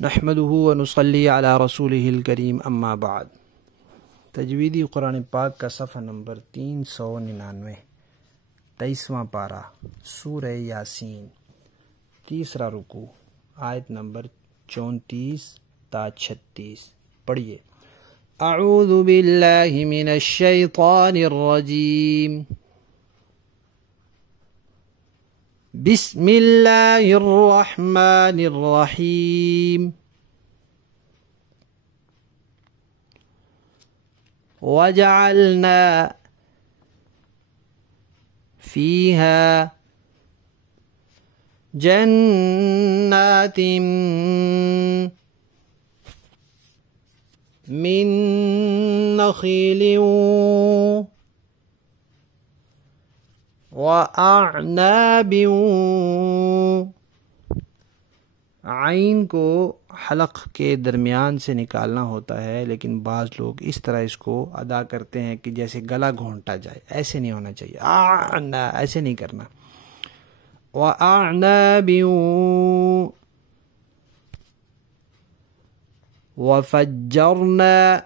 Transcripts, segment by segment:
नहमदुहु व नुसल्ली अला रसूलिहिल करीम अम्मा बाद। तजवीदी कुरान पाक का सफ़ा नंबर 399, 23वां पारा, सूरह यासीन, तीसरा रुकू, आयत नंबर 34 ता 36। पढ़िए। अऊज़ु बिल्लाहि मिनश शैतानिर रजीम, बिस्मिल्लाहिर रहमानिर रहीम। वजअलना फीहा जन्नातिम मिन नखीलिन व अअनाबिन। आइन को हलक के दरमियान से निकालना होता है, लेकिन बाज़ लोग इस तरह इसको अदा करते हैं कि जैसे गला घोंटा जाए। ऐसे नहीं होना चाहिए, आना ऐसे नहीं करना। व अअनाबिन व फज्जरना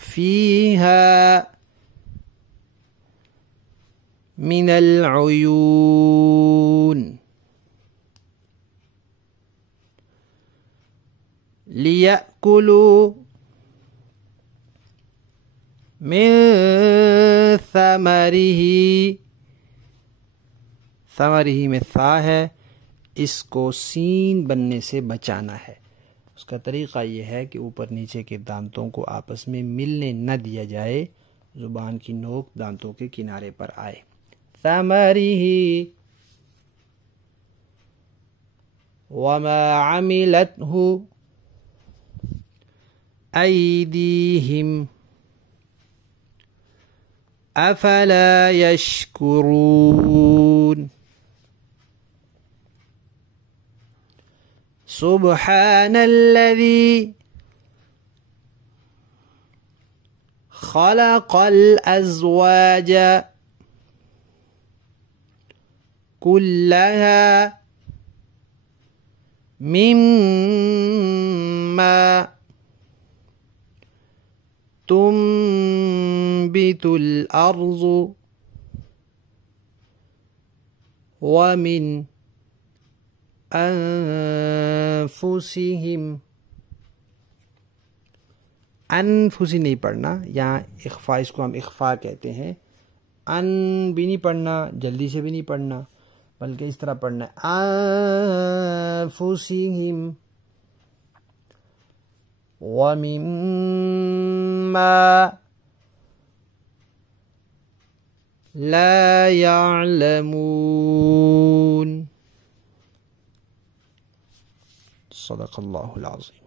फीहा मिनल उयून लियअकुलू मिन समरिही। समरिही में सा है, इसको सीन बनने से बचाना है। उसका तरीक़ा ये है कि ऊपर नीचे के दांतों को आपस में मिलने न दिया जाए, ज़ुबान की नोक दांतों के किनारे पर आए। समरिही वमा अमिलतहु ऐदीहिम अफला यशकुरून। सुब्हानल्लज़ी खलक़ल अज़वाज कुल्लहा मिम्मा तुंबितुल अर्ज़ु व मिन अनफुसिहिम। अनफुसी नहीं पढ़ना, यहाँ इख्फा, इसको हम इख्फा कहते हैं। अन भी नहीं पढ़ना, जल्दी से भी नहीं पढ़ना, बल्कि इस तरह पढ़ना है, अनफुसिहिम व मिम्मा ला यअलमून। सदक़ल्लाहुल अज़ीम।